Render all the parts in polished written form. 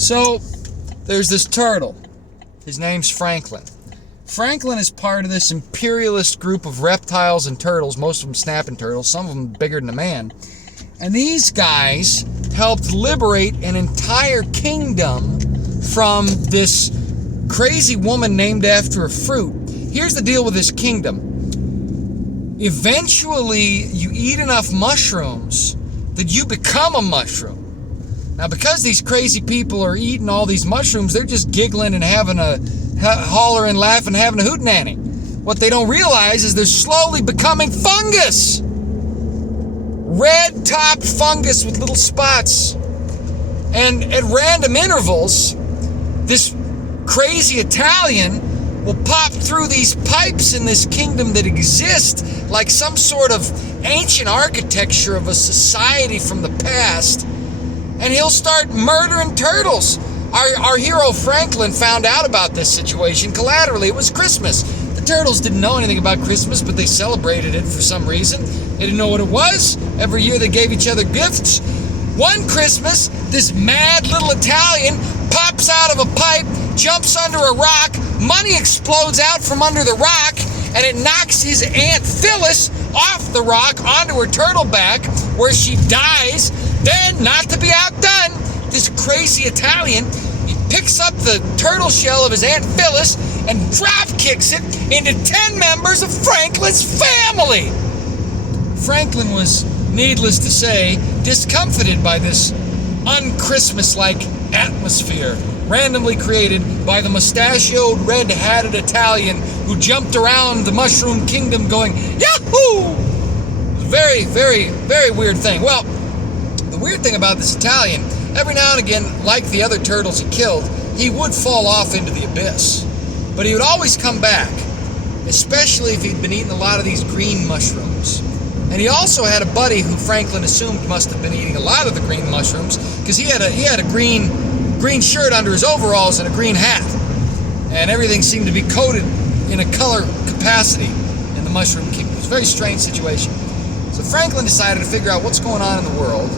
So, there's this turtle. His name's Franklin. Franklin is part of this imperialist group of reptiles and turtles, most of them snapping turtles, some of them bigger than a man. And these guys helped liberate an entire kingdom from this crazy woman named after a fruit. Here's the deal with this kingdom. Eventually, you eat enough mushrooms that you become a mushroom. Now, because these crazy people are eating all these mushrooms, they're just giggling and having a hollering, laughing, having a hootenanny. What they don't realize is they're slowly becoming fungus. Red-topped fungus with little spots. And at random intervals, this crazy Italian will pop through these pipes in this kingdom that exist like some sort of ancient architecture of a society from the past, and he'll start murdering turtles. Our hero Franklin found out about this situation collaterally. It was Christmas. The turtles didn't know anything about Christmas, but they celebrated it for some reason. They didn't know what it was. Every year they gave each other gifts. One Christmas, this mad little Italian pops out of a pipe, jumps under a rock, money explodes out from under the rock, and it knocks his Aunt Phyllis off the rock onto her turtle back, where she dies. Then, not to be outdone, this crazy Italian, he picks up the turtle shell of his Aunt Phyllis and drop kicks it into 10 members of Franklin's family. Franklin was, needless to say, discomfited by this un-Christmas-like atmosphere randomly created by the mustachioed, red-hatted Italian who jumped around the Mushroom Kingdom going, Yahoo! Very, very, very weird thing. Well, the weird thing about this Italian, every now and again, like the other turtles he killed, he would fall off into the abyss. But he would always come back, especially if he'd been eating a lot of these green mushrooms. And he also had a buddy who Franklin assumed must have been eating a lot of the green mushrooms, because he had a green shirt under his overalls and a green hat. And everything seemed to be coated in a color capacity in the Mushroom Kingdom. It was a very strange situation. So Franklin decided to figure out what's going on in the world,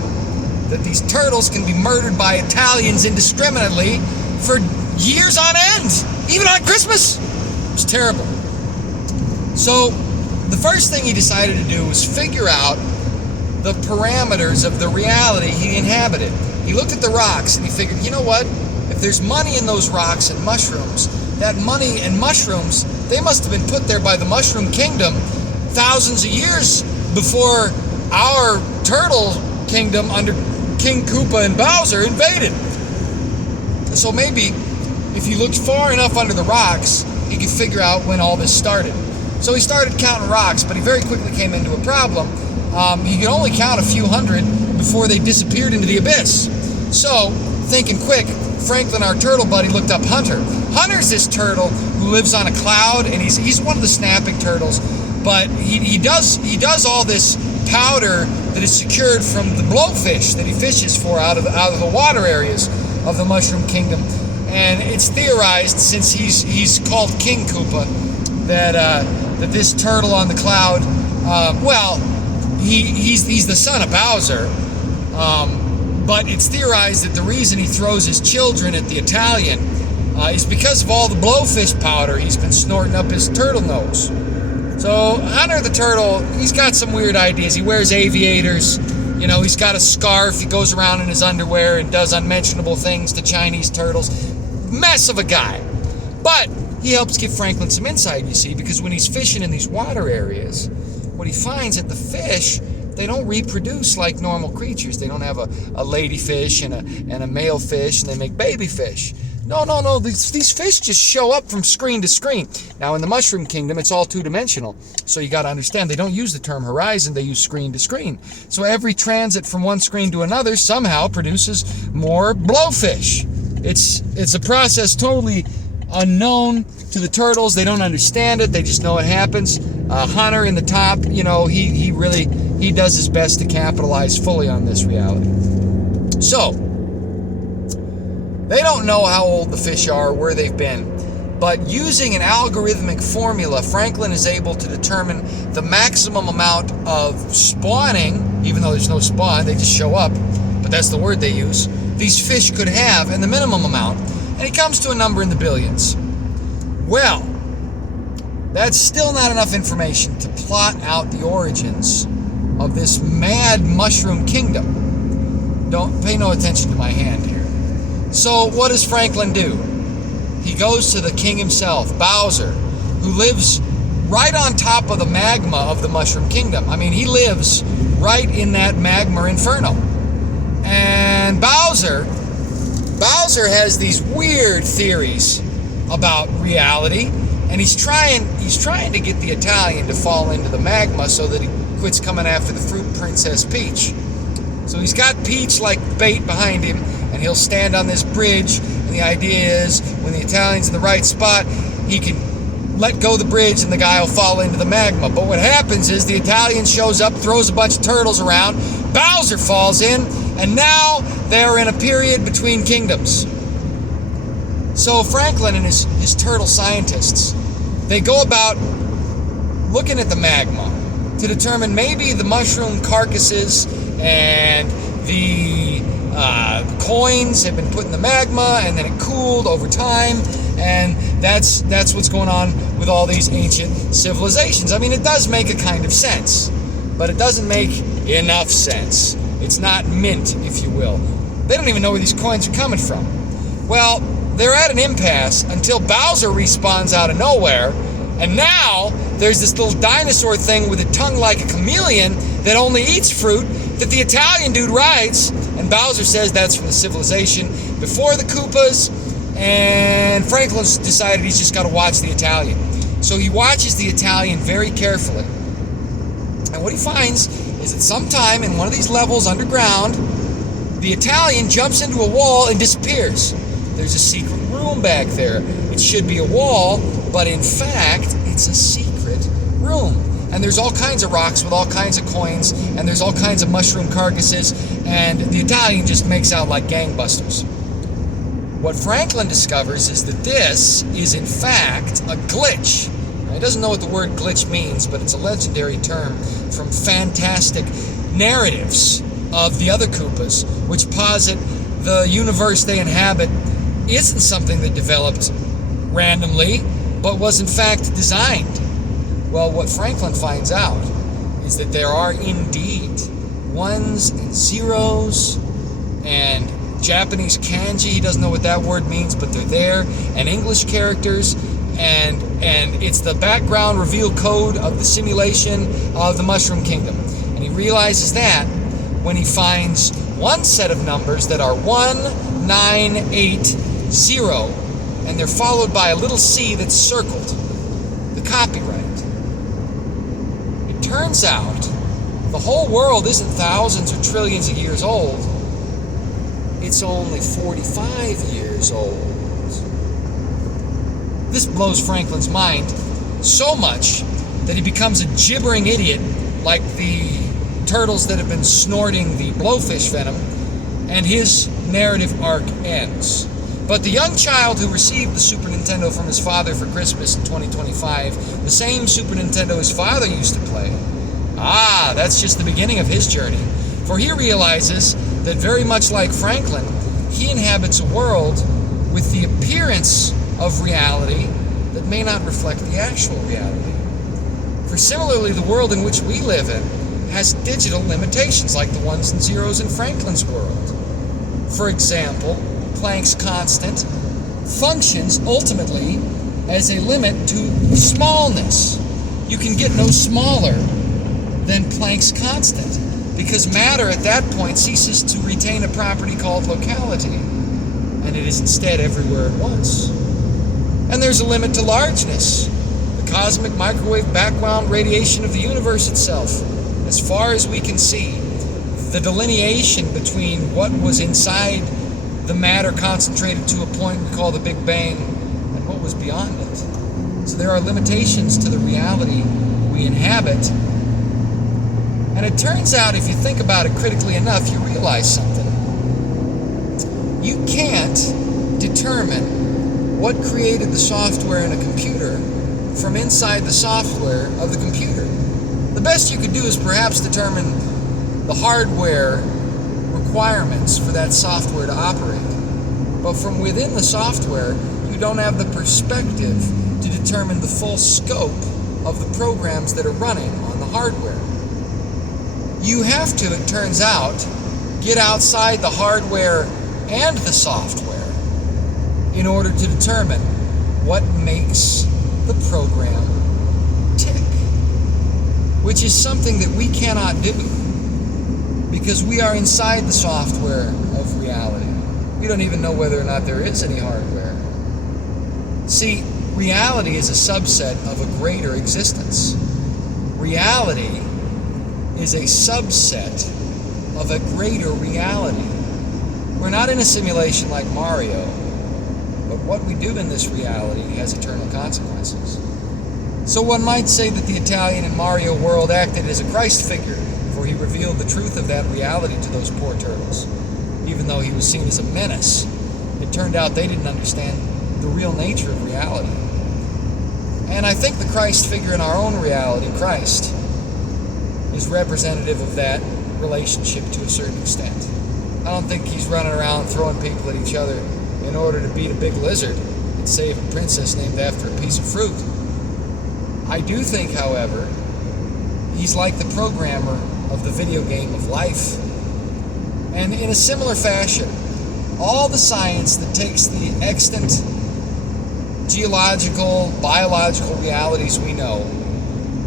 that these turtles can be murdered by Italians indiscriminately for years on end, even on Christmas. It was terrible. So the first thing he decided to do was figure out the parameters of the reality he inhabited. He looked at the rocks and he figured, you know what? If there's money in those rocks and mushrooms, that money and mushrooms, they must have been put there by the Mushroom Kingdom thousands of years before our turtle kingdom under King Koopa and Bowser invaded. So maybe if you looked far enough under the rocks, he could figure out when all this started. So he started counting rocks, but he very quickly came into a problem. He could only count a few hundred before they disappeared into the abyss. So, thinking quick, Franklin, our turtle buddy, looked up Hunter. Hunter's this turtle who lives on a cloud, and he's one of the snapping turtles, but he does all this powder that is secured from the blowfish that he fishes for out of the water areas of the Mushroom Kingdom. And it's theorized, since he's called King Koopa, that this turtle on the cloud, he's the son of Bowser, but it's theorized that the reason he throws his children at the Italian is because of all the blowfish powder he's been snorting up his turtle nose. So Hunter the turtle, he's got some weird ideas. He wears aviators, he's got a scarf, he goes around in his underwear and does unmentionable things to Chinese turtles. Mess of a guy. But he helps give Franklin some insight, you see, because when he's fishing in these water areas, what he finds that the fish, they don't reproduce like normal creatures. They don't have a lady fish and a male fish, and they make baby fish. No. These fish just show up from screen to screen. Now, in the Mushroom Kingdom, it's all two-dimensional. So you got to understand, they don't use the term horizon. They use screen to screen. So every transit from one screen to another somehow produces more blowfish. It's a process totally unknown to the turtles. They don't understand it. They just know it happens. Hunter in the top, he does his best to capitalize fully on this reality. So, they don't know how old the fish are, where they've been, but using an algorithmic formula, Franklin is able to determine the maximum amount of spawning, even though there's no spawn, they just show up, but that's the word they use, these fish could have and the minimum amount, and he comes to a number in the billions. Well, that's still not enough information to plot out the origins of this mad mushroom kingdom. Don't pay no attention to my hand here. So what does Franklin do? He goes to the king himself, Bowser, who lives right on top of the magma of the mushroom kingdom. I mean, he lives right in that magma inferno. And Bowser has these weird theories about reality, and he's trying to get the Italian to fall into the magma so that he quits coming after the fruit Princess Peach. So he's got Peach like bait behind him, and he'll stand on this bridge, and the idea is when the Italian's in the right spot, he can let go of the bridge and the guy will fall into the magma. But what happens is the Italian shows up, throws a bunch of turtles around, Bowser falls in, and now they're in a period between kingdoms. So Franklin and his turtle scientists, they go about looking at the magma to determine maybe the mushroom carcasses and the coins have been put in the magma and then it cooled over time, and that's what's going on with all these ancient civilizations. I mean, it does make a kind of sense, but it doesn't make enough sense. It's not mint, if you will. They don't even know where these coins are coming from. Well, they're at an impasse until Bowser respawns out of nowhere, and now there's this little dinosaur thing with a tongue like a chameleon that only eats fruit that the Italian dude rides, and Bowser says that's from the civilization before the Koopas, and Franklin's decided he's just got to watch the Italian. So he watches the Italian very carefully, and what he finds is that sometime in one of these levels underground, the Italian jumps into a wall and disappears. There's a secret room back there. It should be a wall, but in fact, it's a secret room. And there's all kinds of rocks with all kinds of coins, and there's all kinds of mushroom carcasses, and the Italian just makes out like gangbusters. What Franklin discovers is that this is in fact a glitch. Now, he doesn't know what the word glitch means, but it's a legendary term from fantastic narratives of the other Koopas, which posit the universe they inhabit isn't something that developed randomly, but was in fact designed. Well, what Franklin finds out is that there are indeed ones and zeros and Japanese kanji, he doesn't know what that word means, but they're there, and English characters, and it's the background reveal code of the simulation of the Mushroom Kingdom. And he realizes that when he finds one set of numbers that are 1980, and they're followed by a little C that's circled, the copyright. It turns out the whole world isn't thousands or trillions of years old. It's only 45 years old. This blows Franklin's mind so much that he becomes a gibbering idiot like the turtles that have been snorting the blowfish venom, and his narrative arc ends. But the young child who received the Super Nintendo from his father for Christmas in 2025, the same Super Nintendo his father used to play, that's just the beginning of his journey. For he realizes that very much like Franklin, he inhabits a world with the appearance of reality that may not reflect the actual reality. For similarly, the world in which we live in has digital limitations like the ones and zeros in Franklin's world. For example, Planck's constant functions ultimately as a limit to smallness. You can get no smaller than Planck's constant, because matter at that point ceases to retain a property called locality, and it is instead everywhere at once. And there's a limit to largeness, the cosmic microwave background radiation of the universe itself. As far as we can see, the delineation between what was inside the matter concentrated to a point we call the Big Bang and what was beyond it. So there are limitations to the reality we inhabit. And it turns out, if you think about it critically enough, you realize something. You can't determine what created the software in a computer from inside the software of the computer. The best you could do is perhaps determine the hardware requirements for that software to operate. But from within the software, you don't have the perspective to determine the full scope of the programs that are running on the hardware. You have to, it turns out, get outside the hardware and the software in order to determine what makes the program tick, which is something that we cannot do because we are inside the software of reality. We don't even know whether or not there is any hardware. See, reality is a subset of a greater existence. Reality is a subset of a greater reality. We're not in a simulation like Mario, but what we do in this reality has eternal consequences. So one might say that the Italian in Mario World acted as a Christ figure, for he revealed the truth of that reality to those poor turtles. Even though he was seen as a menace, it turned out they didn't understand the real nature of reality. And I think the Christ figure in our own reality, Christ, is representative of that relationship to a certain extent. I don't think he's running around throwing people at each other in order to beat a big lizard and save a princess named after a piece of fruit. I do think, however, he's like the programmer of the video game of life. And in a similar fashion, all the science that takes the extant geological, biological realities we know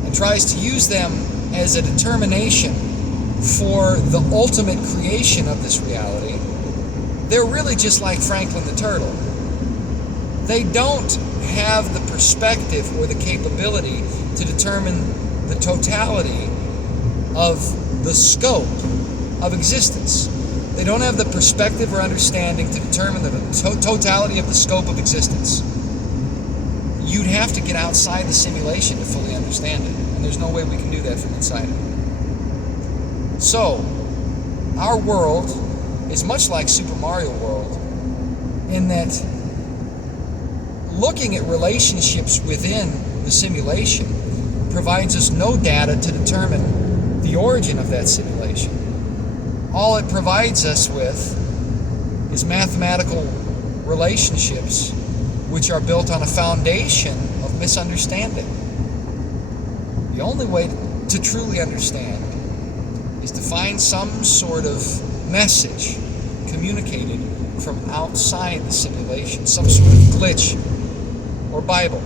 and tries to use them as a determination for the ultimate creation of this reality, they're really just like Franklin the Turtle. They don't have the perspective or the capability to determine the totality of the scope of existence. They don't have the perspective or understanding to determine the totality of the scope of existence. You'd have to get outside the simulation to fully understand it, and there's no way we can do that from inside it. So, our world is much like Super Mario World in that looking at relationships within the simulation provides us no data to determine the origin of that simulation. All it provides us with is mathematical relationships which are built on a foundation of misunderstanding. The only way to truly understand is to find some sort of message communicated from outside the simulation, some sort of glitch or Bible.